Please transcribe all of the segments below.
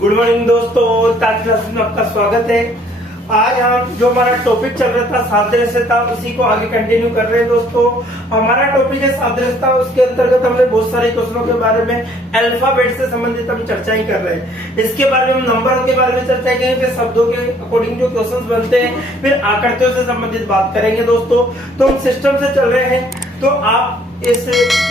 Good morning दोस्तों, आज class में आपका स्वागत है। आज हम जो हमारा टॉपिक चल रहा था सादृश्यता, उसी को आगे कंटिन्यू कर रहे हैं। दोस्तों हमारा टॉपिक है सादृश्यता। उसके अंतर्गत हमने बहुत सारे क्वेश्चनों के बारे में अल्फाबेट से संबंधित हम चर्चाएं कर रहे हैं। इसके बारे में हम नंबरों के बारे में चर्चा करेंगे, फिर शब्दों के अकॉर्डिंग जो क्वेश्चन बनते हैं, फिर आकृतियों से संबंधित बात करेंगे। दोस्तों तो हम सिस्टम से चल रहे हैं, तो आप इस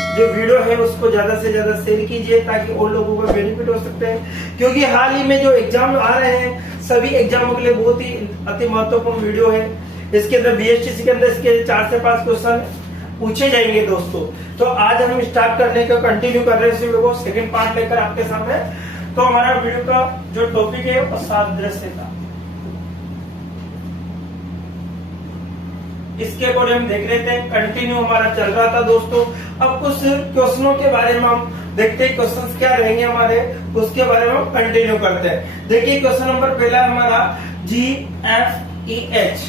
जो वीडियो है उसको ज्यादा से ज्यादा शेयर कीजिए ताकि और लोगों को बेनिफिट हो सकते हैं। क्योंकि हाल ही में जो एग्जाम आ रहे हैं सभी एग्जामों के लिए बहुत ही अति महत्वपूर्ण वीडियो है। इसके अंदर बीएसटीसी के अंदर इसके 4 से 5 क्वेश्चन पूछे जाएंगे। दोस्तों तो आज हम स्टार्ट करने का कंटिन्यू कर रहे हैं इस वीडियो को, सेकंड पार्ट लेकर आपके सामने। तो हमारा वीडियो का जो टॉपिक है वो सादृश्यता, इसके अकॉर्डिंग हम देख रहे थे, कंटिन्यू हमारा चल रहा था। दोस्तों अब कुछ क्वेश्चनों के बारे में हम देखते हैं, क्वेश्चंस क्या रहेंगे हमारे, उसके बारे में हम कंटिन्यू करते हैं। देखिए क्वेश्चन नंबर पहला हमारा GFEH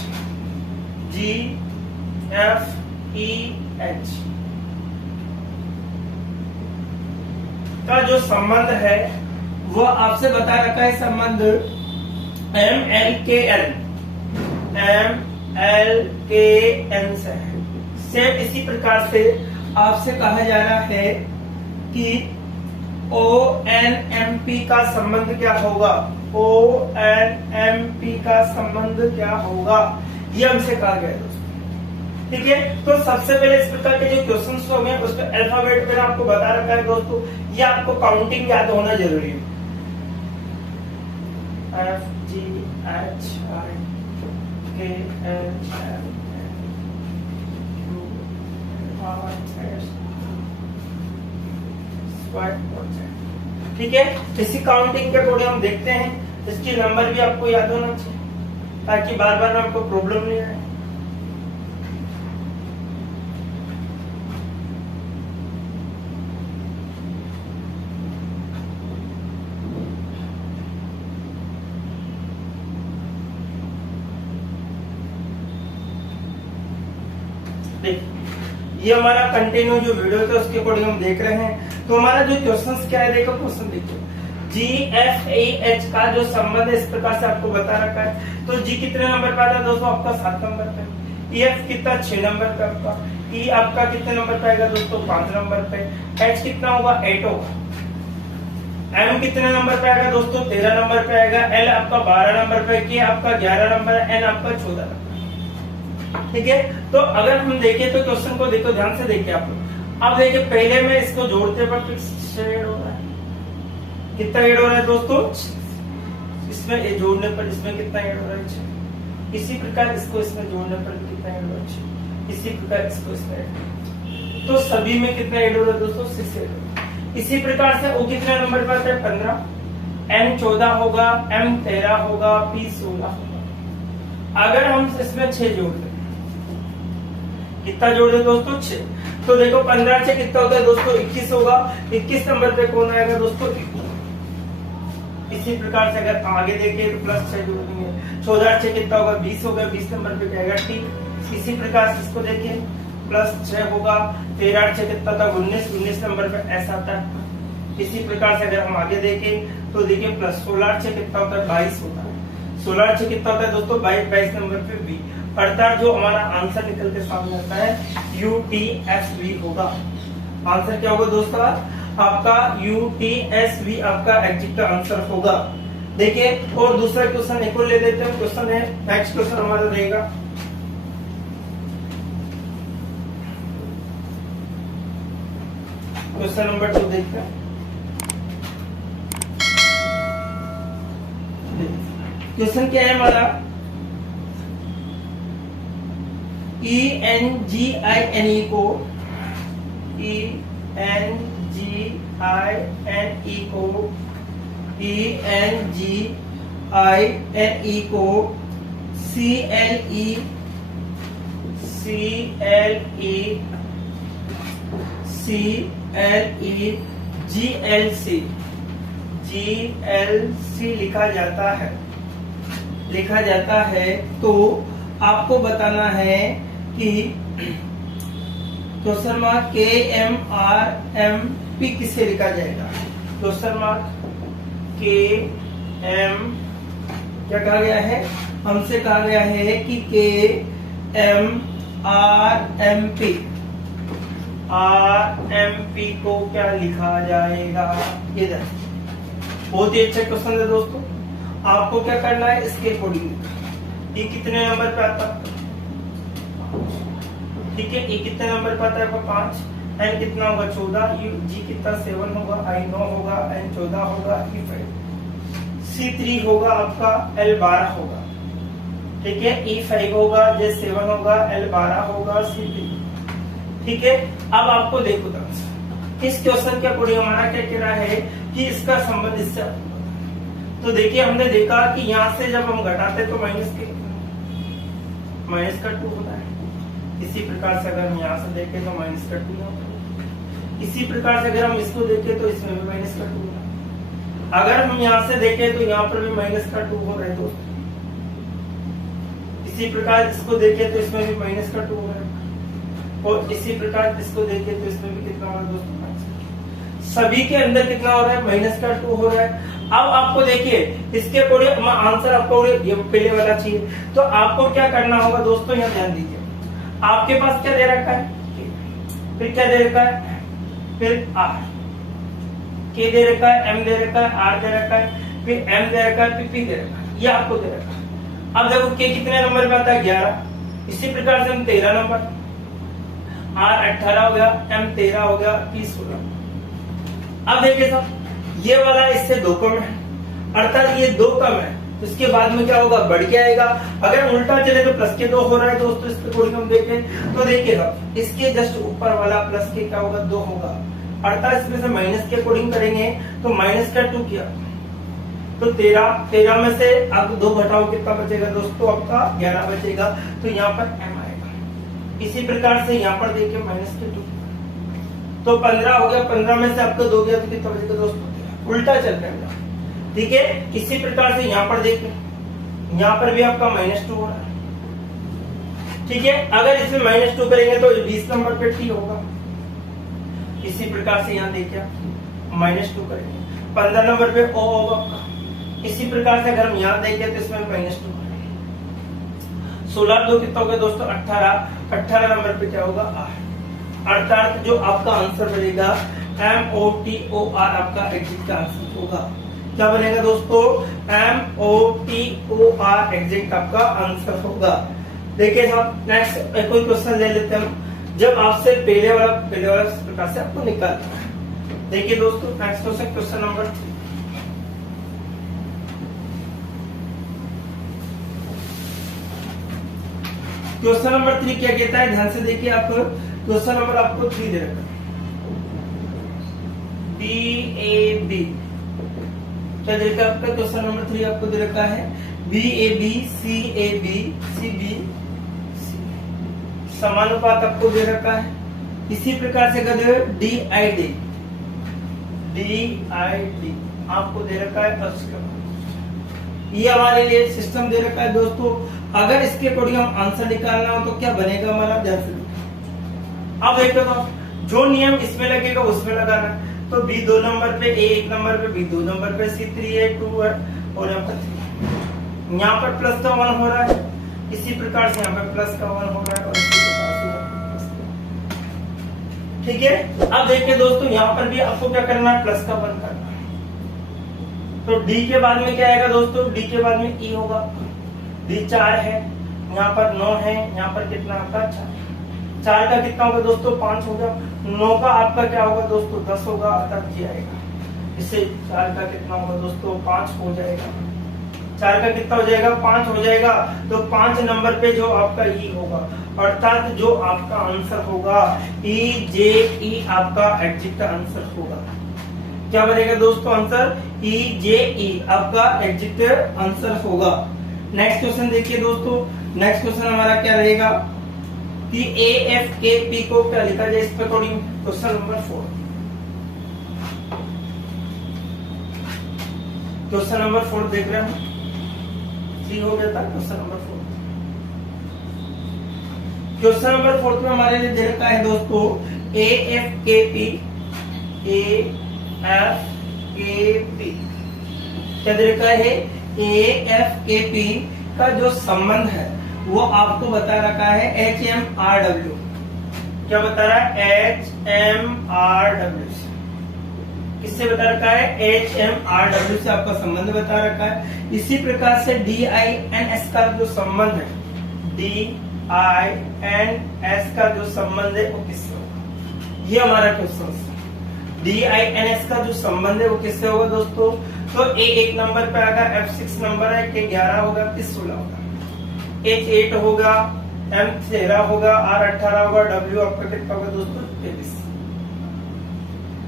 का जो संबंध है वो आपसे बता रखा है। संबंध MLKN से है। सेम इसी प्रकार से आपसे कहा जा रहा है कि ONMP का संबंध क्या होगा, ONMP का संबंध क्या होगा, ये हमसे कहा गया है दोस्तों। ठीक है, तो सबसे पहले इस प्रकार के जो क्वेश्चंस होंगे उसके अल्फाबेट मैंने आपको बता रखा है दोस्तों। ये आपको काउंटिंग याद होना जरूरी है। ठीक है, इसी काउंटिंग के अकॉर्डिंग हम देखते हैं। इसकी नंबर भी आपको याद होना चाहिए ताकि बार बार आपको प्रॉब्लम नहीं आए। ये हमारा कंटिन्यू जो वीडियो था उसके अकॉर्डिंग हम देख रहे हैं। तो हमारा जो क्वेश्चन क्या है, देखो क्वेश्चन देखो, GFEH का जो संबंध है इस प्रकार से आपको बता रखा है। तो G कितने नंबर पे आता है दोस्तों, आपका 7 नंबर पे। EF कितना 6 नंबर पे आपका। E आपका कितने नंबर पे आएगा दोस्तों, 5 नंबर पे। H कितना होगा, 8 होगा। M कितने नंबर पे आएगा दोस्तों, 13 नंबर पे आएगा। L आपका 12 नंबर पे, K आपका 11 नंबर, N आपका 14 नंबर। ठीक है, तो अगर हम देखें तो क्वेश्चन को देखो, ध्यान से देखिए आप लोग। अब देखिए पहले में इसको जोड़ते वक्त शेड हो रहा है, कितना ऐड हो रहा है दोस्तों, इसमें जोड़ने पर इसमें कितना ऐड हो रहा है। इसी प्रकार इसको इसमें जोड़ने पर कितना ऐड हो रहा है, इसी प्रकार इसको इसमें, तो सभी में कितना ऐड हो रहा है दोस्तों, 6 ऐड हो रहा है। इसी प्रकार से O कितने नंबर पर आता है, 15, N 14 होगा, M 13 होगा, P 16 होगा। अगर हम इसमें 6 जोड़ दें, कितना जोड़ दे दोस्तों, 6। तो देखो 15 से कितना होता है दोस्तों, 21 होगा। 21 नंबर पे कौन आएगा दोस्तों, 21। इसी प्रकार से अगर आगे देखें तो प्लस 6 जोड़ देंगे, 14 से कितना होगा, 20 होगा। 20 नंबर पे आएगा T। इसी प्रकार से इसको देखें, प्लस 6 होगा। 13 से कितना था, 19 नंबर पे ऐसा आता है। इसी प्रकार से अगर हम आगे देखें तो देखिए प्लस 16 से कितना होता है, 22 होता है। 16 से कितना होता है दोस्तों, 22 नंबर पे B। अर्थात जो हमारा आंसर निकल के सामने आता है UTSV होगा। आंसर क्या होगा दोस्तों, आपका UTSV आपका एग्जिट का आंसर होगा। देखिए और दूसरा क्वेश्चन एक और ले लेते हैं। क्वेश्चन है, नेक्स्ट क्वेश्चन हमारा रहेगा क्वेश्चन नंबर 2 देखते हैं। क्वेश्चन क्या है हमारा, ENGINE को GLC लिखा जाता है। तो आपको बताना है कि क्वेश्चन मार्क KMRMP किसे लिखा जाएगा। क्वेश्चन मार्क KMRMP एम क्या कहा गया है, हमसे कहा गया है कि K M R M P, R M P को क्या लिखा जाएगा इधर। बहुत ही अच्छा क्वेश्चन है दोस्तों, आपको क्या करना है इसके अकॉर्डिंग। ये कितने नंबर पे आता है, ठीक है, ये कितने नंबर पे आता है आपका 5, एन कितना होगा 14, यू जी कितना 7 होगा, आई 9 होगा, एन 14 होगा, ई 5, सी 3 होगा आपका, एल 12 होगा, ठीक है, ई 5 होगा, जे 7 होगा, एल 12 होगा, सी 3, ठीक है। अब आपको देखो इस क्वेश्चन के अकॉर्डिंग हमारा क्या कह रहा है कि इसका संबंध इससे, तो देखिए हमने देखा कि यहाँ से जब हम घटाते तो माइनस का 2 होता है। इसी प्रकार से अगर हम यहाँ से देखें तो माइनस का 2 होता है। इसी प्रकार से अगर हम इसको देखें तो इसमें भी माइनस का 2 होता है। अगर हम यहाँ से देखें तो यहाँ पर भी माइनस का 2 हो रहा है दोस्तों। इसी प्रकार इसको देखें तो इसमें भी माइनस का 2 हो रहा है, और इसी प्रकार इसको देखें तो इसमें भी कितना हो रहा है दोस्तों, सभी के अंदर कितना हो रहा है, माइनस का 2 हो रहा है। अब आपको देखिए इसके अकॉर्डिंग आंसर आपको ये पहले वाला चाहिए, तो आपको क्या करना होगा दोस्तों, यहाँ ध्यान दीजिए। आपके पास क्या दे रखा है, फिर क्या दे रखा है, फिर आर, के दे रखा है, एम दे रखा है, आर दे रखा है, फिर एम दे रखा है, फिर पी दे रखा है, ये आपको दे रखा है। अब देखो के कितने नंबर पे आता है, 11। इसी प्रकार से हम 13 नंबर, आर 18 हो गया, एम 13 हो गया, पी 16। अब देखिए साहब ये वाला इससे 2 कम है, अर्थात ये 2 कम है, इसके बाद में क्या होगा, बढ़ के आएगा। अगर उल्टा चले तो प्लस के 2 हो रहा है दोस्तों, इसके अकॉर्डिंग हम देखें तो देखिएगा इसके जस्ट ऊपर वाला प्लस के क्या होगा, 2 होगा, अर्थात इसमें से माइनस के अकॉर्डिंग करेंगे तो माइनस का 2 किया तो 13 में से आप 2 घटाओ कितना बचेगा दोस्तों, आपका 11 बचेगा, तो यहाँ पर एम आएगा। इसी प्रकार से यहाँ पर देखिए माइनस के 2 तो 15 हो गया, 15 में से आपको 2 गया तो कितना बचेगा दोस्तों, उल्टा चल रहा है, ठीक है। इसी प्रकार से यहाँ पर देखिए, यहाँ पर भी आपका -2 हो रहा है, ठीक है। अगर इसमें -2 करेंगे तो 20 नंबर पे टी होगा। इसी प्रकार से यहाँ देखिए -2 करेंगे, 15 नंबर पे ओ होगा आपका। इसी प्रकार से अगर हम यहाँ देखें तो इसमें -2 16 2 कितना होगा दोस्तों, 18 नंबर पे क्या होगा, आर, अर्थात जो आपका आंसर बनेगा MOTOR आपका एग्जिट का आंसर होगा। क्या बनेगा दोस्तों, MOTOR एग्जिट आपका आंसर होगा। देखिए साहब नेक्स्ट एक कोई क्वेश्चन ले लेते हैं हम, जब आपसे पहले वाला प्रकार से आपको निकालना है। देखिए दोस्तों next question, question number 3। Question number 3 क्या कहता है, ध्यान से देखिए आप। क्वेश्चन नंबर आपको 3 दे रखा है, BAB क्या दे रखा है आपका, क्वेश्चन नंबर 3 आपको दे रखा है BAB CAB CB समानुपात आपको दे रखा है। इसी प्रकार से कर DID आपको दे रखा है, ये हमारे लिए सिस्टम दे रखा है दोस्तों। अगर इसके अकॉर्डिंग हम आंसर निकालना हो तो क्या बनेगा हमारा, ध्यान से अब देखो तो जो नियम इसमें लगेगा उसमें लगाना। तो बी 2 नंबर पे, ए 1 नंबर पे, बी 2 नंबर पे, सी 3 है, 2 है, और यहाँ पर 3, यहाँ पर प्लस का 1 हो रहा है। इसी प्रकार से यहाँ पर प्लस का 1 हो रहा है, और इसी प्रकार से, ठीक है। अब देखिए दोस्तों यहाँ पर भी आपको क्या करना है, प्लस का 1 करना है। तो डी के बाद में क्या आएगा दोस्तों, डी के बाद में ई होगा, डी 4 है, यहाँ पर 9 है, यहाँ पर कितना आपका 4 का कितना होगा दोस्तों, 5 होगा। 9 का आपका क्या होगा दोस्तों, 10 होगा, अर्थात जी आएगा। इससे 4 का कितना होगा दोस्तों, 5 हो जाएगा। 4 का कितना हो जाएगा, 5 हो जाएगा। तो 5 नंबर पे जो आपका ई होगा, अर्थात जो आपका आंसर होगा EJE आपका एग्जिट आंसर होगा। क्या बनेगा दोस्तों आंसर, EJE आपका एग्जिट आंसर होगा। नेक्स्ट क्वेश्चन देखिए दोस्तों, नेक्स्ट क्वेश्चन हमारा क्या रहेगा कि AFKP को क्या लिखा जाए इस according. Question number 4, question number 4 देख रहे हैं, 3 हो गया था। क्वेश्चन नंबर 4, क्वेश्चन नंबर 4 में हमारे लिए दे रखा है दोस्तों AFKP क्या दे रखा है, AFKP का जो संबंध है वो आपको बता रखा है HMRW। क्या बता रहा है, HMRW से। किससे बता रखा है, HMRW से आपका संबंध बता रखा है। इसी प्रकार से DINS का जो संबंध है, DINS का जो संबंध है वो किससे होगा, ये हमारा क्वेश्चन है। DINS का जो संबंध है वो किससे होगा दोस्तों, तो A 1 नंबर पे आएगा, F 6 नंबर है, K 11 होगा, P 16 होगा, H 8 होगा, M 13 होगा, R 18 होगा, W आपका कितना होगा दोस्तों, 23।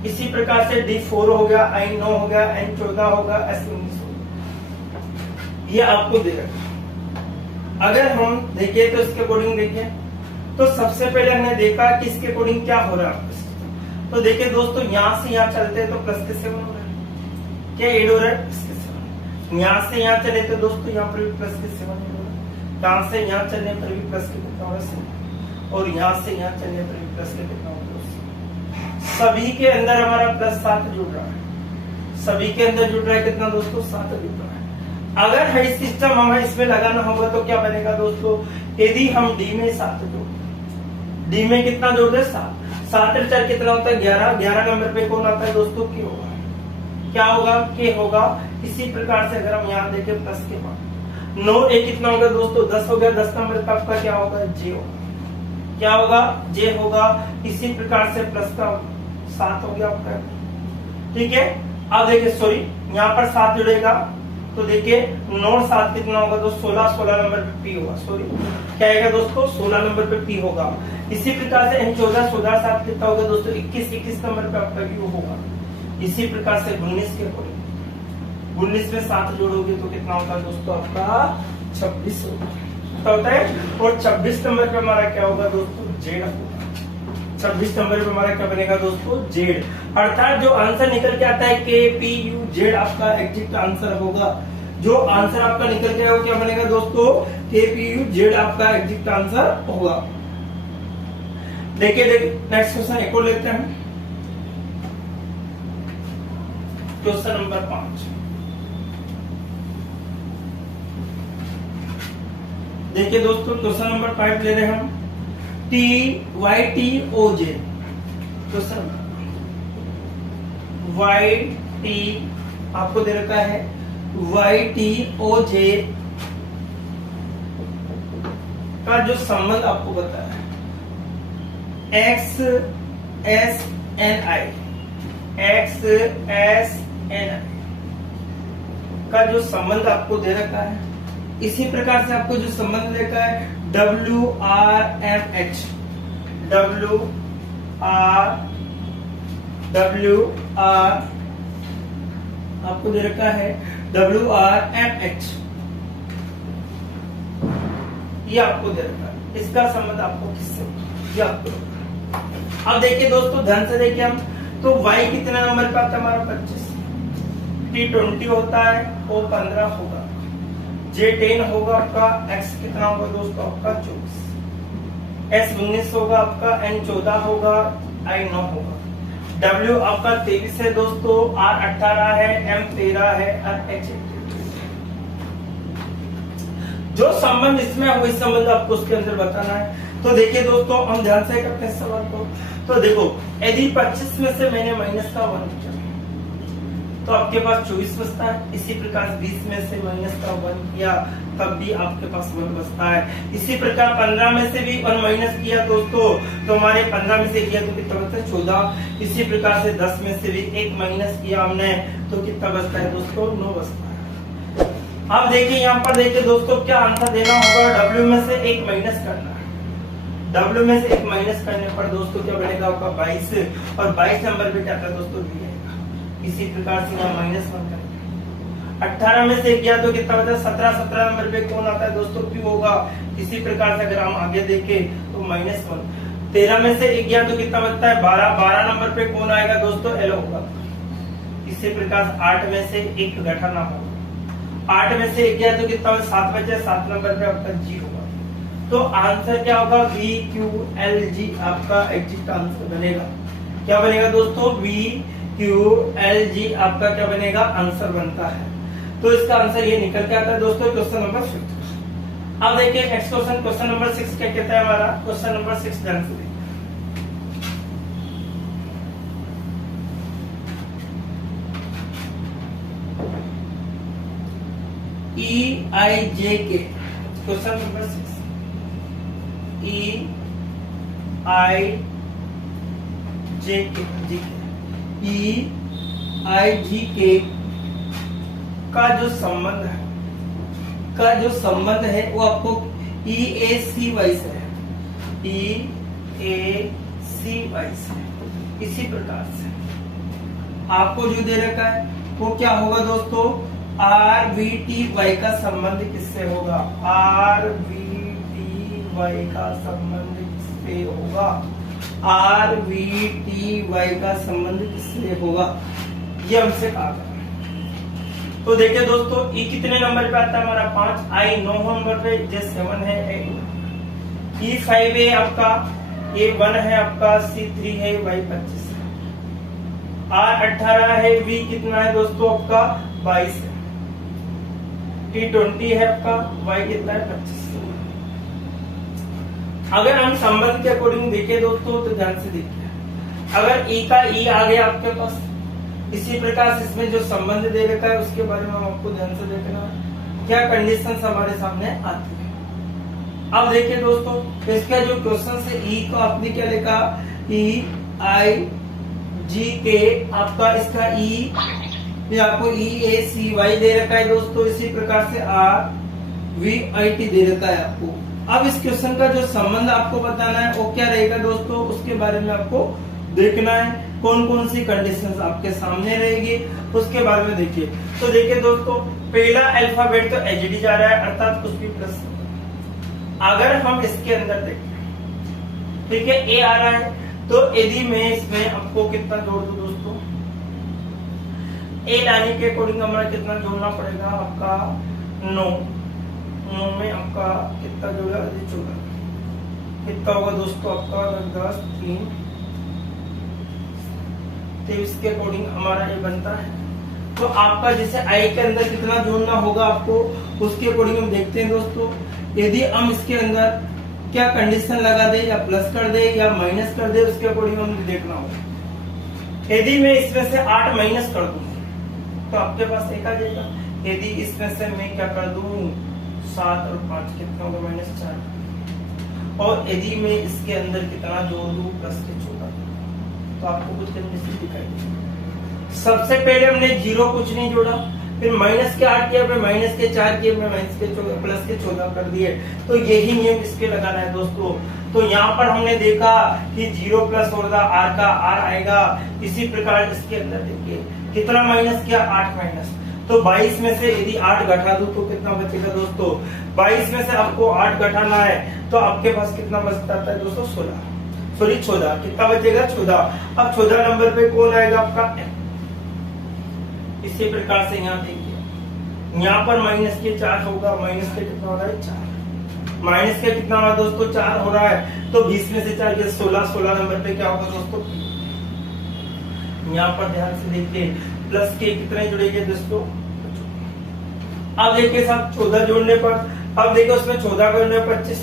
इसी प्रकार से D 4 हो गया, I 9 हो गया, N 14 होगा, S 19 होगा। ये आपको दे रखा। अगर हम देखें तो इसके अकॉर्डिंग देखें तो सबसे पहले हमने देखा कि इसके अकॉर्डिंग क्या हो रहा है। तो देखिए दोस्तों, यहाँ से यहाँ चलते हैं तो प्लस के 7 हो रहा है, क्या एड हो रहा है, प्लस के 7। यहाँ से यहाँ चले तो दोस्तों यहाँ पर भी प्लस के 7 हो रहा है, यहाँ से यहाँ चलने पर भी प्लस के कितना हो रहा है, और यहाँ से यहाँ चलने पर भी प्लस के कितना हो रहा है। सभी के अंदर हमारा प्लस 7 जुड़ रहा है, सभी के अंदर जुड़ रहा है कितना दोस्तों, 7 जुड़ रहा है। अगर हाई सिस्टम हमें इसमें लगाना होगा तो क्या बनेगा दोस्तों, यदि हम डी में 7 जोड़, डी में कितना जोड़ दे, 7, 7 4 कितना होता है, 11, 11 नंबर पे कौन आता है दोस्तों, के होगा, क्या होगा, के होगा। इसी प्रकार से अगर हम यहाँ देखें प्लस के बाद 9 1 कितना होगा दोस्तों, 10 हो गया, 10 नंबर पे आपका क्या होगा, जे होगा, क्या होगा, जे होगा। इसी प्रकार से प्लस का 7 हो गया आपका, ठीक है। अब देखिए सॉरी, यहाँ पर 7 जुड़ेगा तो देखिए 9 7 कितना होगा तो 16, 16 नंबर पे पी होगा, सॉरी क्या आएगा दोस्तों, 16 नंबर पे पी होगा। इसी प्रकार से N 14, 14 7 कितना होगा दोस्तों, 21, 21 नंबर पे आपका व्यू होगा। इसी प्रकार से 19 के अकॉर्डिंग 19 में 7 जोड़ोगे तो कितना होता है दोस्तों, आपका 26 होता है। और 26 नंबर पे हमारा क्या होगा दोस्तों, जेड होगा। 26 नंबर पे हमारा क्या बनेगा दोस्तों, जेड। अर्थात जो आंसर निकल के आता है KPU आपका एग्जैक्ट आंसर होगा। जो आंसर आपका निकल के आएगा वो क्या बनेगा दोस्तों, KPU आपका एग्जैक्ट आंसर होगा। देखिए नेक्स्ट क्वेश्चन एक और लेते हैं, क्वेश्चन नंबर 5। देखिए दोस्तों क्वेश्चन नंबर 5 ले रहे हैं हम, TYTOJ क्वेश्चन YT आपको दे रखा है, YTOJ का जो संबंध आपको बताया है, XSNI का जो संबंध आपको दे रखा है। इसी प्रकार से आपको जो संबंध देखा है WRMH आपको दे रखा है WRMH, ये आपको दे रखा है। इसका संबंध आपको किससे, ये आपको। अब देखिए दोस्तों ध्यान से देखिए हम, तो Y कितना नंबर पे आता है हमारा 25, T 20 होता है, O 15 होगा, J 10 होगा आपका, X कितना होगा दोस्तों आपका 24, S 19 होगा आपका, N 14 होगा, I 9 होगा, W आपका 23 है दोस्तों, R 18 है, M 13 है और H 18। जो संबंध इसमें है वही संबंध आपको उसके अंदर बताना है। तो देखिए दोस्तों हम ध्यान से करते हैं सवाल को। तो देखो यदि 25 में से मैंने माइनस का 1 किया तो आपके पास 24 बचता है। इसी प्रकार 20 में से माइनस का 1 किया तब भी आपके पास 1 बचता है। इसी प्रकार 15 में से भी 1 माइनस किया दोस्तों तो हमारे 15 में से किया तो कितना बचता है 14। इसी प्रकार से 10 में से भी 1 माइनस किया हमने तो कितना बचता है दोस्तों 9 बचता है। अब देखिए यहाँ पर देखिए दोस्तों क्या आंसर देना होगा, W में से 1 माइनस करना है। W में से 1 माइनस करने पर दोस्तों क्या बनेगा आपका 22 और 22 नंबर पे क्या था दोस्तों V आएगा। इसी प्रकार से यहाँ -1 करेंगे। 18 में से गया तो कितना बचा 17, 17 नंबर पे कौन आता है दोस्तों Q होगा। इसी प्रकार से अगर हम आगे देखें तो -1। 13 में से 1 गया तो कितना बचता है 12, 12 नंबर पे कौन आएगा दोस्तों L होगा। इसी प्रकार से 8 में से 1 घटाना होगा। 8 में से 1 गया तो कितना 7 बचे, 7 नंबर पे आपका G होगा। तो आंसर क्या होगा VQLG आपका एग्जैक्ट आंसर बनेगा। क्या बनेगा दोस्तों VQLG आपका क्या बनेगा आंसर बनता है। तो इसका आंसर ये निकल के आता है दोस्तों क्वेश्चन नंबर 5। अब देखिए नेक्स्ट क्वेश्चन नंबर 6 क्या कहता है हमारा क्वेश्चन नंबर 6 ध्यान से देखिए। EIJK क्वेश्चन नंबर 6 EIJK का जो संबंध है वो आपको EAC वाइज है, EAC वाइज है। इसी प्रकार से आपको जो दे रखा है वो क्या होगा दोस्तों, RVTY का संबंध किससे होगा, RVTY का संबंध किससे होगा, RVTY का संबंध किससे होगा, ये हमसे कहा गया। तो देखिए दोस्तों ये कितने नंबर पे आता है हमारा 5, I 9 नंबर पे, J7 है, E5 है आपका, A1 है आपका, C3 है, Y 25 है, R18 है, V कितना है दोस्तों आपका 22 है, T20 है आपका, Y कितना है 25। अगर हम संबंध के अकॉर्डिंग देखें दोस्तों तो ध्यान से देखिए, अगर E का E आ गया आपके पास, इसी प्रकार से इसमें जो संबंध दे रखा है उसके बारे में आपको ध्यान से देखना क्या कंडीशंस हमारे सामने आती है। अब देखिए दोस्तों इसका जो क्वेश्चन है E को आपने क्या लिखा, EIJK आपका इसका E आपको EACY दे रखा है दोस्तों, इसी प्रकार से RVIT दे रखा है आपको। अब इस क्वेश्चन का जो संबंध आपको बताना है वो क्या रहेगा दोस्तों, उसके बारे में आपको देखना है, कौन कौन सी कंडीशंस आपके सामने रहेगी उसके बारे में देखिए। तो देखिए दोस्तों पहला अल्फाबेट तो एचडी जा रहा है अर्थात कुछ भी प्लस। अगर हम इसके अंदर देखें, ठीक है, ए आ रहा है तो यदि मैं इसमें आपको कितना जोड़ दूं दोस्तों, ए लाने के अकॉर्डिंग हमारा कितना जोड़ना पड़ेगा आपका 9 में आपका कितना जोड़ा 14 कितना होगा दोस्तों आपका 10 3 तो इसके अकॉर्डिंग हमारा ये बनता है। तो आपका जैसे आई के अंदर कितना जोड़ना होगा आपको उसके अकॉर्डिंग हम देखते हैं दोस्तों। यदि हम इसके अंदर क्या कंडीशन लगा दे या प्लस कर दे या माइनस कर दे उसके अकॉर्डिंग हमें देखना होगा। यदि मैं इसमें से 8 माइनस कर दूं तो आपके पास एक आ जाएगा, यदि इसमें से मैं क्या कर दूं 7 और 5 कितना होगा -4, और यदि मैं इसके अंदर कितना जोड़ दूं प्लस के 14 तो आपको कुछ कंडीशन दिखाई देगी। सबसे पहले हमने 0 कुछ नहीं जोड़ा, फिर माइनस के 8 किया, फिर माइनस के 4 किए, फिर माइनस के 14 प्लस के 14 कर दिए। तो यही नियम इसके लगाना है दोस्तों। तो यहाँ पर हमने देखा कि 0 प्लस होगा आर का आर आएगा, इसी प्रकार इसके अंदर देखिए कितना माइनस किया 8 माइनस, तो 22 में से यदि 8 घटा दूं तो कितना बचेगा दोस्तों, 22 में से आपको 8 घटाना है तो आपके पास कितना बचता है दोस्तों 14 कितना बचेगा 14। अब 14 नंबर पे कौन आएगा आपका M। इसी प्रकार से यहाँ देखिए यहाँ पर माइनस के 4 होगा, माइनस के कितना हो रहा है 4, माइनस के कितना हो रहा है दोस्तों 4 हो रहा है, तो 20 में से 4 16 नंबर पे क्या होगा दोस्तों। यहाँ पर ध्यान से देखिए प्लस के कितने जुड़ेंगे दोस्तों। अब देखिए सब 14 जोड़ने पर, अब देखिए उसमें 14 करने पर 25,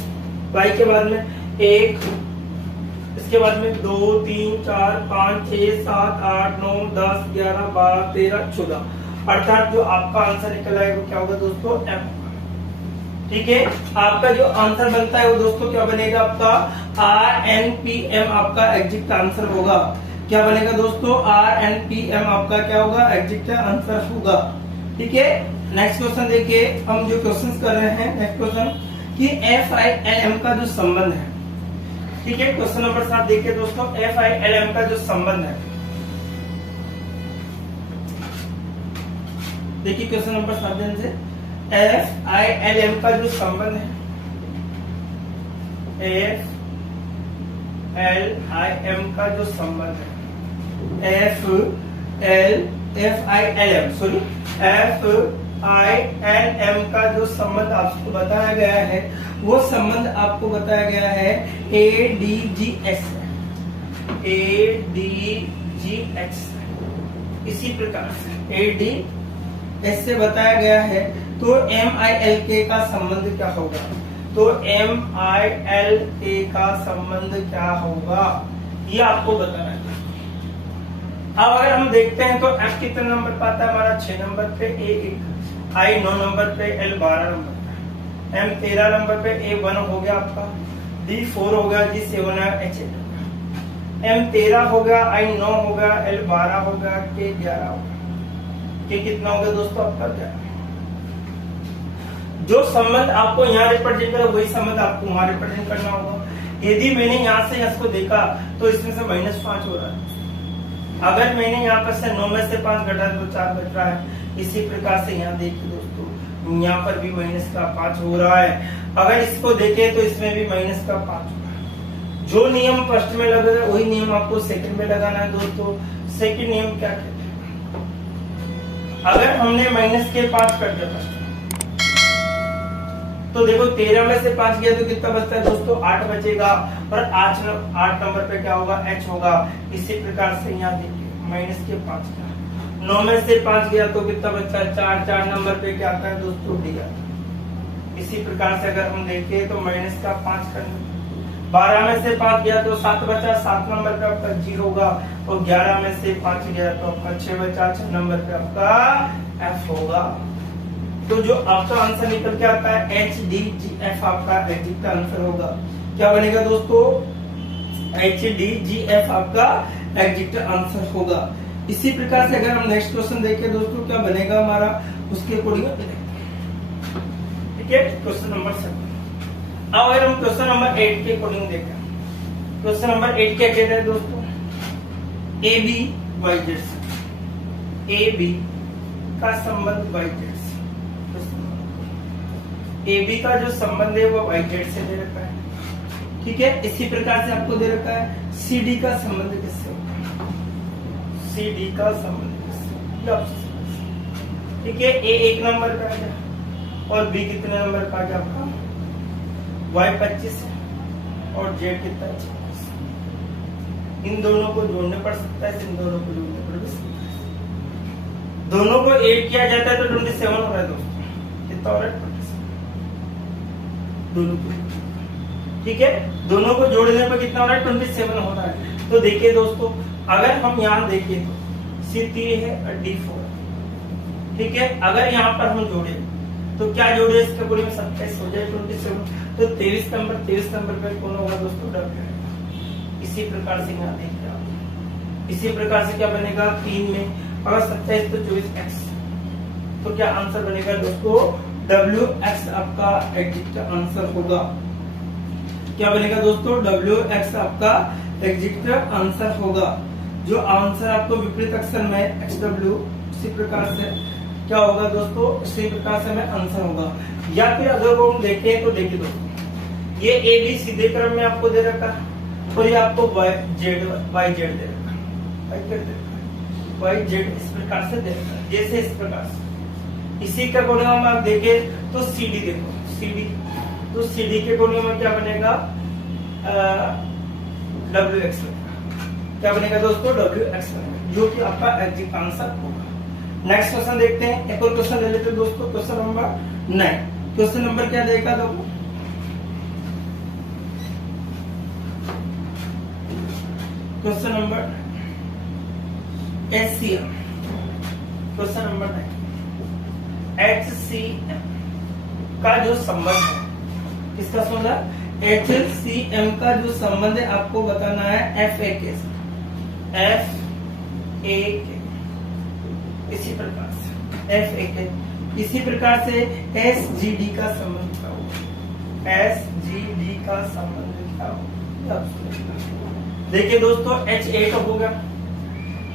वाई के बाद में 1, इसके बाद में 2 3 4 5 6 7 8 9 10 11 12 13 14, अर्थात जो आपका आंसर निकल आएगा वो क्या होगा दोस्तों M। ठीक है, आपका जो आंसर बनता है वो दोस्तों क्या बनेगा आपका RNPM आपका एग्जैक्ट आंसर होगा। क्या बनेगा दोस्तों RNPM आपका क्या होगा एग्जैक्ट आंसर होगा। ठीक है, नेक्स्ट क्वेश्चन देखिए, हम जो क्वेश्चन कर रहे हैं नेक्स्ट क्वेश्चन कि FILM का जो संबंध है। ठीक है, क्वेश्चन नंबर 7 देखिए दोस्तों, FILM का जो संबंध है। देखिए क्वेश्चन नंबर 7 से FILM का जो संबंध है, FILM का जो संबंध है, FILM का जो संबंध आपको बताया गया है वो संबंध आपको बताया गया है ADGS। इसी प्रकार से इससे बताया गया है, तो MILK का संबंध क्या होगा? तो MILK का संबंध क्या होगा ये आपको बताना है। अब अगर हम देखते हैं तो F कितने नंबर पर आता है हमारा? 6 नंबर पे, A 1, I 9 नंबर पे, L 12 नंबर पे, M 13 नंबर पे, A 1 हो गया आपका, D 4 हो गया, G 7 है, H 8 हो गया, M 13 हो गया, I 9 हो गया, L 12 हो गया, K 11 हो गया। K कितना हो गया दोस्तों आपका? 11। जो संबंध आपको यहाँ रिप्रेजेंट करा वही संबंध आपको वहां रिप्रेजेंट करना होगा। यदि मैंने यहाँ से इसको देखा तो इसमें से -5 हो रहा है। अगर मैंने यहाँ पर से 9 में से 5 घटा तो 4 बच रहा है। इसी प्रकार से यहाँ देखिए दोस्तों, यहाँ पर भी -5 हो रहा है। अगर इसको देखें तो इसमें भी -5 हो रहा है। जो नियम फर्स्ट में लगा है वही नियम आपको सेकंड में लगाना है दोस्तों। सेकंड नियम क्या कहते हैं? अगर हमने -5 कर दिया फर्स्ट, तो देखो 13 में से 5 गया तो कितना बचता है दोस्तों? 8 बचेगा। और 8 नंबर पे क्या होगा? H होगा। इसी प्रकार से यहाँ देखिए -5 का 9 में से 5 गया तो कितना बचता है? 4 नंबर पे क्या आता है दोस्तों? D आता है। इसी प्रकार से अगर हम देखें तो -5 करना, 12 में से 5 गया तो 7 बचा, 7 नंबर पे आपका G होगा। और 11 में से 5 गया तो आपका 6 बचा, 6 नंबर पे आपका F होगा। तो जो आपका आंसर निकल के आता है HDGF आपका एग्जैक्ट आंसर होगा। क्या बनेगा दोस्तों? HDGF आपका एग्जैक्ट आंसर होगा। इसी प्रकार से अगर हम नेक्स्ट क्वेश्चन देखें दोस्तों क्या बनेगा हमारा, उसके अकॉर्डिंग ठीक है। Question number 7। अब अगर हम क्वेश्चन नंबर 8 के अकॉर्डिंग देखें, क्वेश्चन नंबर 8 क्या कहता है दोस्तों? ABYZ से AB का संबंध YZ, AB का जो संबंध है वो YZ से दे रखा है। ठीक है। इसी प्रकार से आपको दे रखा है CD का संबंध किससे होता है? CD का संबंध किससे? ठीक है। A 1 नंबर पे आ गया और B कितने नंबर पे आ गया आपका? Y 25 है और Z कितना है? 26। इन दोनों को जोड़ने पड़ सकता है, इन दोनों को जोड़ने पड़ सकता है। दोनों को 8 किया जाता है तो 27 हो रहा है दोस्तों। कितना हो रहा है? दोनों को, ठीक है। दोनों को जोड़ने पर कितना हो रहा है? 27 हो रहा है। तो देखिए दोस्तों, अगर हम यहाँ देखिए तो C3 है और D4, ठीक है। अगर यहाँ पर हम जोड़े तो क्या जोड़े? इसके पूरे में 27 हो जाए 27, तो 23 नंबर पे कौन होगा दोस्तों? W। इसी प्रकार से यहाँ देखिए आप, इसी प्रकार से क्या बनेगा? 3 में अगर 27 तो 24x, तो क्या आंसर बनेगा दोस्तों? WX आपका एग्जैक्ट आंसर होगा। क्या बनेगा दोस्तों? WX आपका एग्जैक्ट आंसर होगा। जो आंसर आपको विपरीत अक्षर में XW, इसी प्रकार से क्या होगा दोस्तों? इसी प्रकार से में आंसर होगा। या फिर अगर वो हम देखें तो देखिए दोस्तों, ये AB सीधे क्रम में आपको दे रखा है और ये आपको YZ दे रखा है, YZ इस प्रकार से दे रखा है, जैसे इस प्रकार से। इसी के अकॉर्डिंग हम आप देखें तो CD देखो, CD, तो CD के अकॉर्डिंग में क्या बनेगा? WX बनेगा। क्या बनेगा दोस्तों? WX बनेगा, जो कि आपका एग्जैक्ट आंसर होगा। नेक्स्ट क्वेश्चन देखते हैं। एक और क्वेश्चन ले लेते हैं दोस्तों, क्वेश्चन नंबर 9। क्वेश्चन नंबर क्या देखा तो question number HCM, question number 9। HCM का जो संबंध है, किसका संबंध? HCM का जो संबंध है आपको बताना है FA के साथ, इसी प्रकार से FA, इसी प्रकार से SGD का संबंध क्या होगा? SGD का संबंध क्या होगा? देखिए दोस्तों, H8 हो गया,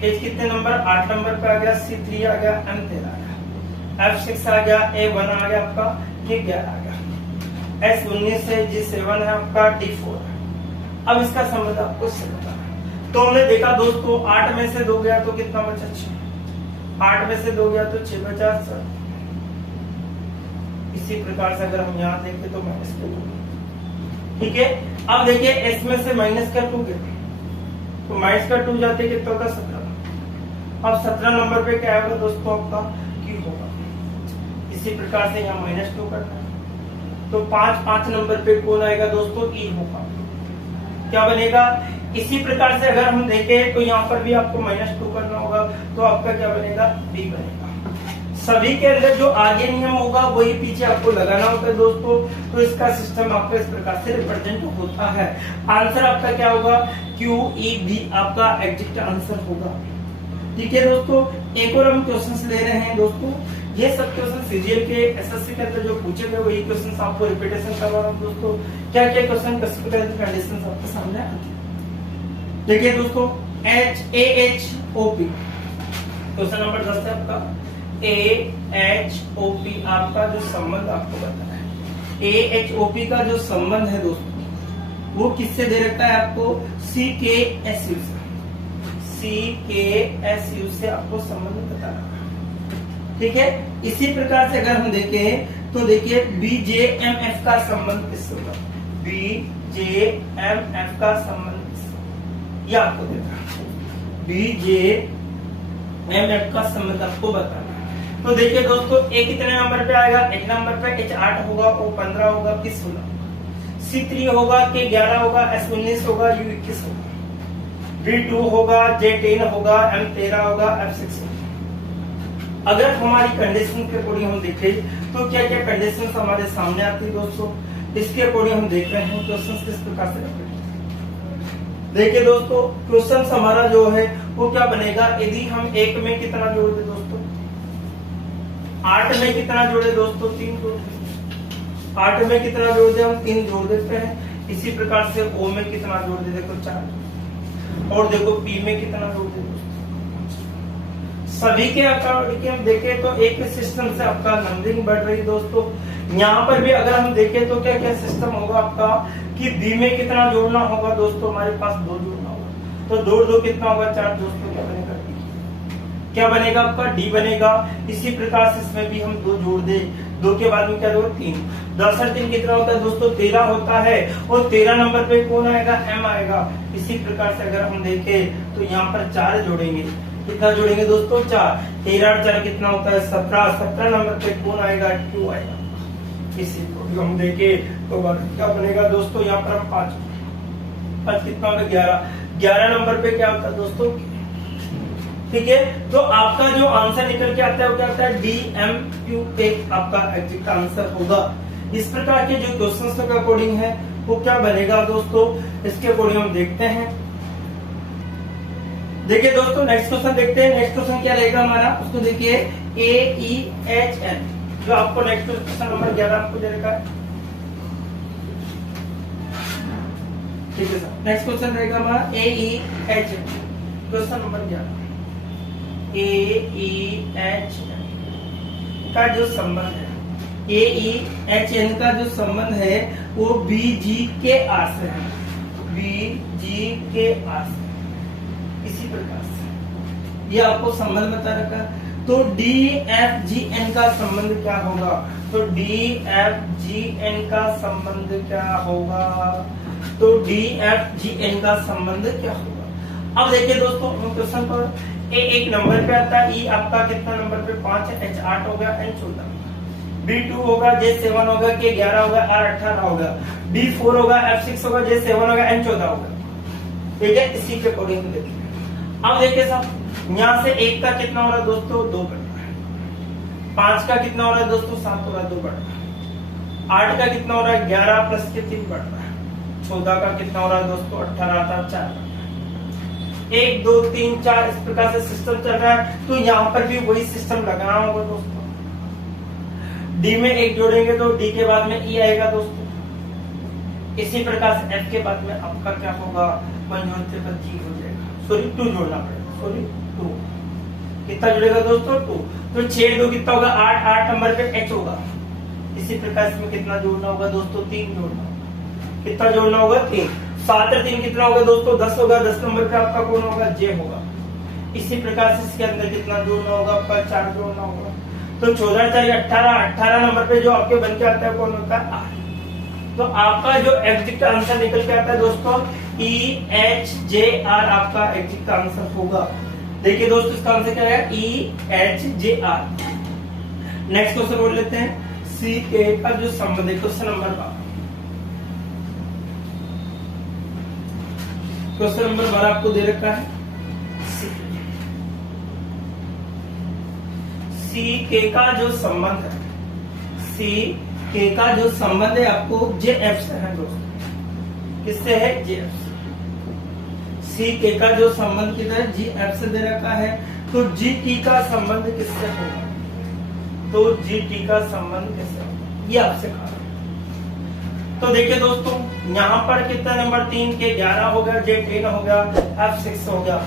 H कितने नंबर? 8 नंबर पे आ गया, C3 आ गया, M13 आ गया, F6 आ गया, A1 आ गया आपका, K11 आ गया, S19 से G7 है आपका, D4 है। अब इसका संबंध आपको बताना है। तो हमने देखा दोस्तों, 8 में से 2 गया तो कितना बचा? 6। 8 में से 2 गया तो 6 बचा, 7। इसी प्रकार से अगर हम यहाँ देखें तो -2, ठीक है। अब देखिए S में से -2 गया तो -2 जाते कितना होगा? 17। अब 17 नंबर पे क्या आएगा दोस्तों आपका? Q होगा। इसी प्रकार से यहाँ -2 करना है, तो 5 नंबर पे कौन आएगा दोस्तों, ई होगा। क्या बनेगा, इसी प्रकार से अगर हम देखें तो यहाँ पर भी आपको -2 करना होगा, तो आपका क्या बनेगा, बी बनेगा। सभी के अंदर जो आगे नियम होगा वही पीछे आपको लगाना होता है दोस्तों। तो इसका सिस्टम आपका इस प्रकार से रिप्रेजेंट होता है। आंसर आपका क्या होगा, क्यू ई बी आपका एग्जैक्ट आंसर होगा। ठीक है दोस्तों, एक और हम क्वेश्चंस ले रहे हैं दोस्तों। ये सब क्वेश्चन सीजीएल के एसएससी के अंदर जो पूछे गए वही क्वेश्चंस आपको रिपीटेशन करवा रहा हूँ दोस्तों। क्या क्या क्वेश्चन कंडीशन आपके सामने आती है। देखिए दोस्तों, HAHOP क्वेश्चन नंबर 10 है आपका। AHOP आपका जो संबंध आपको बताना है, AHOP का जो संबंध है दोस्तों वो किससे दे रखा है आपको, CKSU से। CKSU से आपको संबंध बताना है। ठीक है, इसी प्रकार से अगर हम देखें तो देखिए BJMF का संबंध किससे होगा, BJMF का संबंध किससे, ये आपको देना है। BJMF का संबंध आपको बताना है। तो देखिए दोस्तों, ए कितने नंबर पे आएगा, 1 नंबर पे H 8 होगा, O 15 होगा, P 16, C 3 होगा, K 11 होगा, S 19 होगा, U 21 होगा, B 2 होगा, J 10 होगा, M 13 होगा, F 6 होगा। अगर हमारी कंडीशन के अकॉर्डिंग हम देखें तो क्या क्या कंडीशन हमारे सामने आती है दोस्तों, इसके अकॉर्डिंग हम देख रहे हैं क्वेश्चन किस प्रकार से रखें। देखिए दोस्तों, क्वेश्चन हमारा जो है वो क्या बनेगा, यदि हम 1 में कितना जोड़ दे दोस्तों, 8 में कितना जोड़े दोस्तों, 3 जोड़ दे। 8 में कितना जोड़ दे, हम 3 जोड़ देते हैं। इसी प्रकार से O में कितना जोड़ दे, देखो 4, और देखो P में कितना जोड़ दे दोस्तों। सभी के अकॉर्डिंग हम देखें तो एक सिस्टम से आपका नंबरिंग बढ़ रही दोस्तों। यहाँ पर भी अगर हम देखें तो क्या क्या सिस्टम होगा आपका, कि B में कितना जोड़ना होगा दोस्तों, हमारे पास 2 जोड़ना होगा, तो 2 कितना होगा, 4 दोस्तों। क्या बनेगा आपका, D बनेगा। इसी प्रकार से इसमें भी हम 2 जोड़ दे, 2 के बाद में क्या जोड़, 3। 10 और 3 कितना होता है दोस्तों, 13 होता है, और 13 नंबर पे कौन आएगा, M आएगा। इसी प्रकार से अगर हम देखें तो यहाँ पर 4 जोड़ेंगे, कितना जोड़ेंगे दोस्तों, 4। 13 और 4 कितना होता है, 17। 17 नंबर पे कौन आएगा, Q आएगा। इसी को हम देखें तो क्या बनेगा दोस्तों, यहाँ पर हम 5 कितना होगा, 11 नंबर पे क्या होता है दोस्तों। ठीक है, तो आपका जो आंसर निकल के आता है वो क्या आता है, DMQ आपका एग्जैक्ट आंसर होगा। इस प्रकार के जो क्वेश्चंस के अकॉर्डिंग है वो क्या बनेगा दोस्तों, इसके अकॉर्डिंग हम देखते हैं। देखिए दोस्तों, नेक्स्ट क्वेश्चन देखते हैं। नेक्स्ट क्वेश्चन क्या रहेगा हमारा, उसको देखिए AEHN, जो आपको नेक्स्ट क्वेश्चन नंबर 11 आपको दे रखा है। ठीक है सर, नेक्स्ट क्वेश्चन रहेगा हमारा AEHN, क्वेश्चन नंबर 11। AEHN का जो संबंध है, AEHN का जो संबंध है वो BGKR से है, BGKR से। इसी प्रकार से ये आपको संबंध बता रखा है। तो DFGN का संबंध क्या होगा, तो DFGN का संबंध क्या होगा, तो DFGN का संबंध क्या होगा। अब देखिए दोस्तों, क्वेश्चन पर A 1 नंबर पे आता है, E आपका कितना नंबर पे, 5 है, H 8 होगा, N 14, B 2 होगा, J 7 होगा, K 11 होगा, R 18 होगा, D 4 होगा, F 6 होगा, J 7 होगा, N 14 होगा। ठीक है, इसी के अकॉर्डिंग देखिए। अब देखिए साहब, यहाँ से 1 का कितना हो रहा है दोस्तों, 2 बढ़ रहा है। 5 का कितना हो रहा है दोस्तों, 7 हो रहा है, 2 बढ़ रहा है। 8 का कितना हो रहा है, 11 प्लस के 3 बढ़ रहा है। 14 का कितना हो रहा है दोस्तों, 18 आता है, 4। 1 2 3 4 इस प्रकार से सिस्टम चल रहा है। तो यहाँ पर भी वही सिस्टम लगाना होगा दोस्तों। D में 1 जोड़ेंगे तो D के बाद में E आएगा दोस्तों। इसी प्रकार से F के बाद में आपका क्या होगा, 1 जोड़ते पर G हो जाएगा, सॉरी 2 जोड़ना पड़ेगा, सॉरी 2। कितना जुड़ेगा दोस्तों, 2। तो 6 2 कितना होगा, 8। 8 नंबर पे H होगा। इसी प्रकार से कितना जोड़ना होगा दोस्तों, 3 जोड़ना होगा। कितना जोड़ना होगा, 3। 7 और 3 कितना होगा दोस्तों, 10 होगा। 10 नंबर पे आपका कौन होगा, J होगा। इसी प्रकार से इसके अंदर कितना जोड़ना होगा, आपका 4 जोड़ना होगा। तो 14 4 18। 18 नंबर पे जो आपके बन के आता है कौन होता है, R। तो आपका जो एग्जैक्ट आंसर निकल के आता है दोस्तों, EHJR आपका एग्जैक्ट आंसर होगा। देखिए दोस्तों, इसका आंसर क्या है, EHJR। नेक्स्ट क्वेश्चन बोल लेते हैं सी के का जो संबंध है, क्वेश्चन नंबर 12 आपको दे रखा है सी के का जो संबंध है, सी के का जो संबंध है आपको जे एफ से है दोस्तों। किससे है? जे एफ से। सी के का जो संबंध किधर है? जी एफ से दे रखा है। तो जी टी का संबंध किससे होगा? तो जी टी का संबंध किससे होगा ये आपसे कहा। तो देखिए दोस्तों यहाँ पर कितना नंबर 3 के 11 हो गया, जे 10 हो गया, एफ 6 हो गया,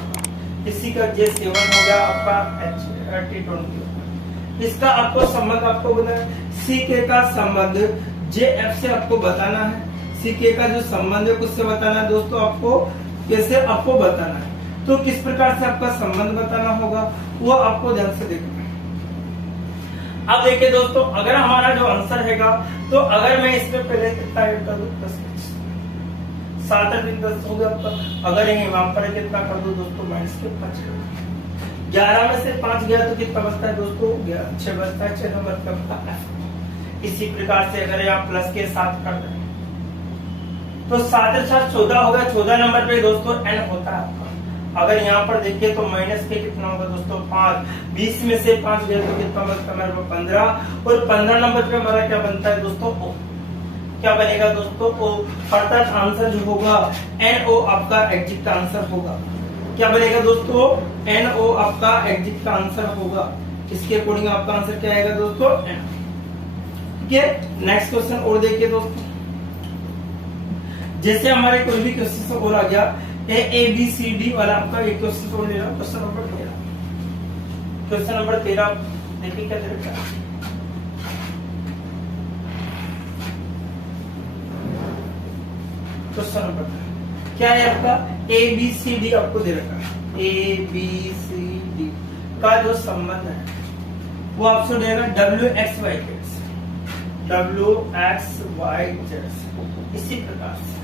इसी का जे 7 हो गया, आपका एच 20 हो गया। इसका आपको संबंध आपको बताना है। सी के का संबंध जे एफ से आपको बताना है। सी के का जो संबंध है उससे बताना है दोस्तों आपको। कैसे आपको बताना है? तो किस प्रकार से आपका संबंध बताना होगा वो आपको ध्यान से देखना है। अब देखिए दोस्तों अगर हमारा जो आंसर हैगा, तो अगर मैं इसमें पहले कितना ऐड कर दूं 10 7 और 3 10 हो गया आपका। अगर यहाँ पर कितना कर दो दोस्तों माइनस के 5 कर दो, 11 में से 5 गया तो कितना बचता है दोस्तों? 6 बचता है, 6 नंबर का। इसी प्रकार से अगर आप प्लस के 7 कर दें तो 7 और 7 14 हो गया। 14 नंबर पे दोस्तों एन होता है आपका। अगर यहाँ पर देखिए तो माइनस के कितना होगा दोस्तों? 5। 20 में से 5 गया तो कितना बचता है हमारे 15। और 15 नंबर पे हमारा क्या बनता है दोस्तों? ओ। क्या बनेगा दोस्तों? ओ। अर्थात आंसर जो होगा एन ओ आपका एग्जिट आंसर होगा। क्या बनेगा दोस्तों? एन ओ आपका एग्जिट का आंसर होगा। इसके अकॉर्डिंग आपका आंसर क्या आएगा दोस्तों? एन। ठीक है, नेक्स्ट क्वेश्चन और देखिए दोस्तों। जैसे हमारे कोई भी क्वेश्चन और आ गया, ए बी सी डी वाला आपका एक क्वेश्चन और ले रहा हूं, क्वेश्चन नंबर 13। क्वेश्चन नंबर 13 देखिए क्या दे रखा है। क्वेश्चन नंबर क्या है आपका? ए बी सी डी आपको दे रखा है। ए बी सी डी का जो संबंध है वो आपसे देगा W X Y Z. W X Y Z. इसी प्रकार से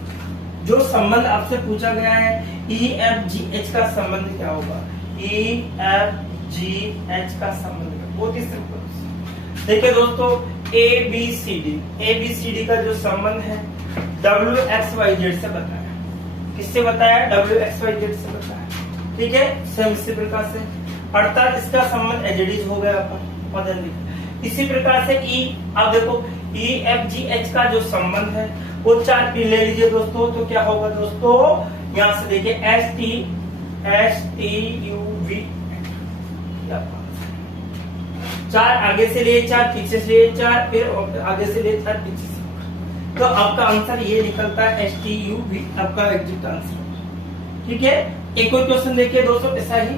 जो संबंध आपसे पूछा गया है ई एफ जी एच का संबंध क्या होगा? ई एफ जी एच का संबंध बहुत ही सिंपल। देखिए दोस्तों ए बी सी डी का जो संबंध है डब्ल्यू एक्स वाई जेड से बताया। किससे बताया? डब्ल्यू एक्स वाई जेड से बताया। ठीक है, सेम इसी प्रकार से अर्थात इसका संबंध एजेडिज हो गया अपन। इसी प्रकार से ई, आप देखो ई एफ जी एच का जो संबंध है वो 4 पी ले लीजिए दोस्तों। तो क्या होगा दोस्तों? यहां से देखिए एस टी यू वी, 4 आगे से लिए 4 पीछे से लिए 4 फिर आगे से लिए 4 पीछे से। तो आपका आंसर ये निकलता है एस टी यू वी आपका एग्जिट आंसर। ठीक है, एक और क्वेश्चन देखिए दोस्तों ऐसा ही।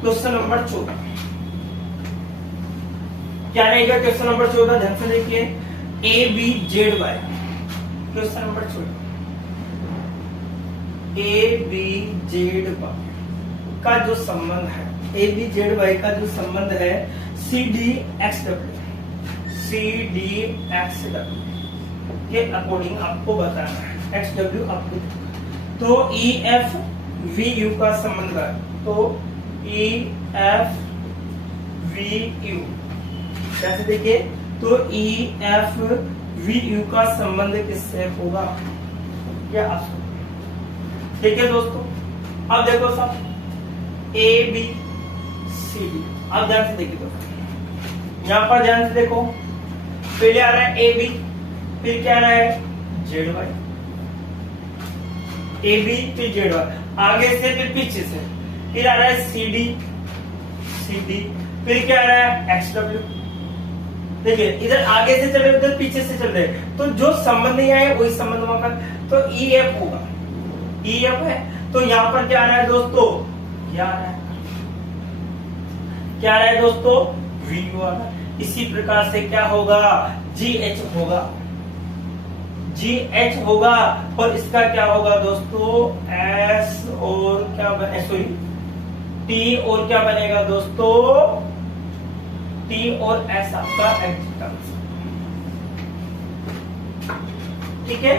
क्वेश्चन नंबर 14 क्या रहेगा? क्वेश्चन नंबर 14 ध्यान से देखिए। A B Z Y. Question number 14 A B Z Y का जो संबंध है, ए बी जेड वाई का जो संबंध है C D X W, C D X W के अकॉर्डिंग आपको बताना है। एक्स डब्ल्यू आपको तो ई एफ वी यू का संबंध है। तो ई एफ वी यू कैसे देखिए? तो ई एफ वी यू का संबंध किससे होगा? क्या आप ठीक है दोस्तों। अब देखो सब ए बी सी डी, अब ध्यान से देखिए दोस्तों। यहाँ पर ध्यान से देखो, पहले आ रहा है ए बी, फिर क्या आ रहा है जेड वाई। ए बी फिर जेड वाई, आगे से फिर पीछे से, फिर आ रहा है सी डी, फिर क्या आ रहा है एक्स डब्ल्यू। देखिए इधर आगे से चल रहे, उधर पीछे से चल रहे, तो जो संबंध नहीं आए वही संबंध वहां पर, तो ई एफ होगा। ई एफ है तो यहाँ पर क्या आ रहा है दोस्तों? क्या आ रहा है? क्या आ रहा है दोस्तों? वी यू आ रहा है। इसी प्रकार से क्या होगा? जी एच होगा, जी एच होगा। और इसका क्या होगा दोस्तों? एस और क्या बने, सॉरी टी और क्या बनेगा दोस्तों? टी और एस आपका एग्जिट आंसर। ठीक है,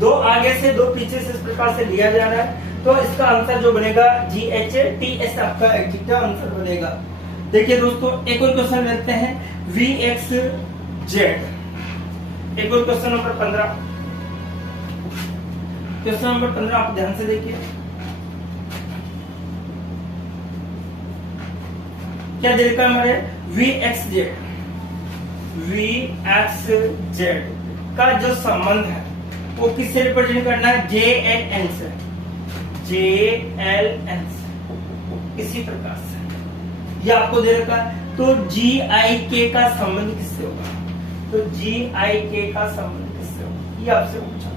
2 आगे से 2 पीछे से इस प्रकार से लिया जा रहा है, तो इसका आंसर जो बनेगा जी एच टी एस आपका एग्जिट आंसर बनेगा। देखिए दोस्तों एक और क्वेश्चन लेते हैं। VXZ। एक और क्वेश्चन नंबर 15, क्वेश्चन नंबर 15 आप ध्यान से देखिए, क्या दे रखा है हमारे VXZ का जो संबंध है वो किससे रिप्रेजेंट करना है, JLN से, JLN से। इसी प्रकार से ये आपको दे रखा है, तो GIK का संबंध किससे होगा, तो GIK का संबंध किससे होगा, ये आपसे पूछा है।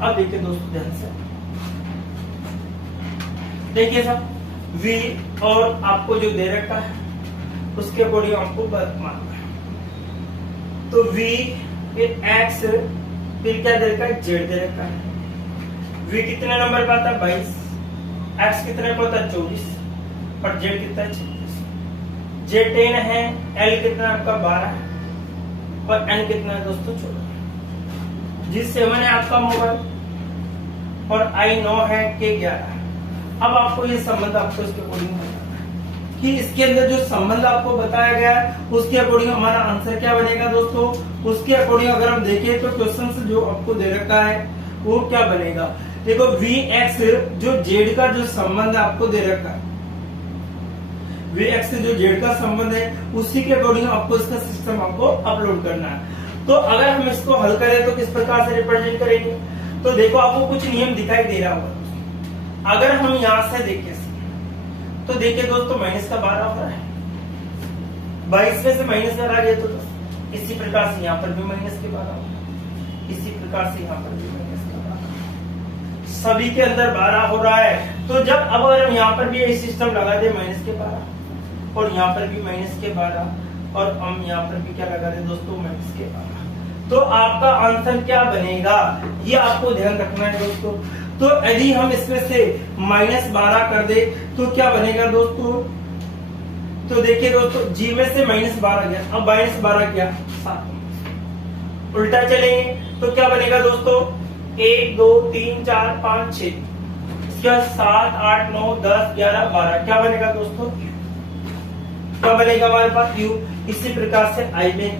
अब देखिए दोस्तों ध्यान से देखिए सब V और आपको जो दे रखा है उसके अकॉर्डिंग आपको मानना है, तो V फिर X फिर क्या दे रखा है, Z दे रखा है। V कितने नंबर पे आता है, 22, X कितने पे होता है, 24 और Z कितना है, 36। Z 10 है, L कितना है आपका 12 है और N कितना है दोस्तों 14। G7 है आपका मोबाइल और I 9 है, K 11। अब आपको ये संबंध आपको इसके अकॉर्डिंग बताना है कि इसके अंदर जो संबंध आपको बताया गया है उसके अकॉर्डिंग हमारा आंसर क्या बनेगा दोस्तों। उसके अकॉर्डिंग अगर हम देखें तो क्वेश्चन से जो आपको दे रखा है वो क्या बनेगा, देखो VX जो Z का जो संबंध आपको दे रखा है, VX से जो Z का संबंध है उसी के अकॉर्डिंग आपको इसका सिस्टम आपको अपलोड करना है। तो अगर हम इसको हल करें तो किस प्रकार से रिप्रेजेंट करेंगे, तो देखो आपको कुछ नियम दिखाई दे रहा होगा। अगर हम यहां से देखें तो देखिए दोस्तों माइनस का 12 हो रहा है, 22 में से माइनस कर आ गया तो 10। इसी प्रकार से यहाँ पर भी माइनस के 12 होगा, इसी प्रकार से यहाँ पर भी माइनस का 12, सभी के अंदर 12 हो रहा है। तो जब अब अगर हम यहाँ पर भी यही सिस्टम लगा दे माइनस के 12 और यहाँ पर भी माइनस के 12 और हम यहाँ पर भी क्या लगा दे दोस्तों माइनस के 12, तो आपका आंसर क्या बनेगा ये आपको ध्यान रखना है दोस्तों। तो यदि हम इसमें से -12 कर दे तो क्या बनेगा दोस्तों, तो देखिए दोस्तों G में से -12 गया, अब -12 क्या 7, उल्टा चलेंगे तो क्या बनेगा दोस्तों 1 2 3 4 5 6, इसके बाद 7 8 9 10 11 12, क्या बनेगा दोस्तों क्या बनेगा हमारे पास U। इसी प्रकार से I में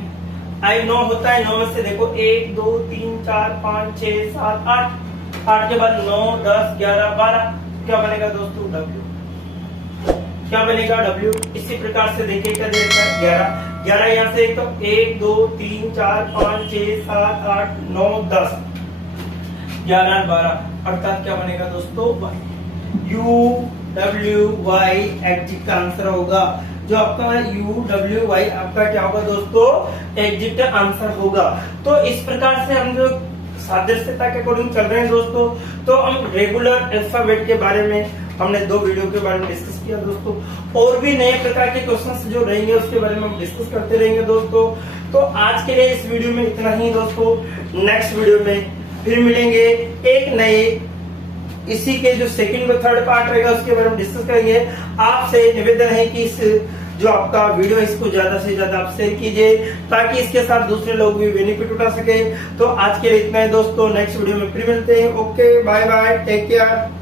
I 9 होता है, 9 में से देखो 1 2 3 4 5 6 7 8, 8 के बाद 9 10 11 12, क्या बनेगा दोस्तों W, क्या बनेगा W। इसी प्रकार से देखिए क्या दे रखा है 11 यहाँ से तो 1 2 3 4 5 6 7 8 9 10 11 12, अर्थात क्या बनेगा दोस्तों U W Y एग्जिट का आंसर होगा। जो आपका U W Y आपका क्या होगा दोस्तों एग्जिट आंसर होगा। तो इस प्रकार से हम जो सादृश्यता के अकॉर्डिंग चल रहे हैं दोस्तों, तो हम रेगुलर अल्फाबेट के बारे में हमने 2 वीडियो के बारे में डिस्कस किया दोस्तों, और भी नए प्रकार के क्वेश्चंस जो रहेंगे उसके बारे में हम डिस्कस करते रहेंगे दोस्तों। तो आज के लिए इस वीडियो में इतना ही दोस्तों, नेक्स्ट वीडियो में फिर मिलेंगे एक नए इसी के जो सेकंड व थर्ड पार्ट रहेगा उसके बारे में डिस्कस करेंगे। आपसे निवेदन है कि इस जो आपका वीडियो है इसको ज्यादा से ज्यादा आप शेयर कीजिए ताकि इसके साथ दूसरे लोग भी बेनिफिट उठा सके। तो आज के लिए इतना ही दोस्तों, नेक्स्ट वीडियो में फिर मिलते हैं। Okay bye bye, take care.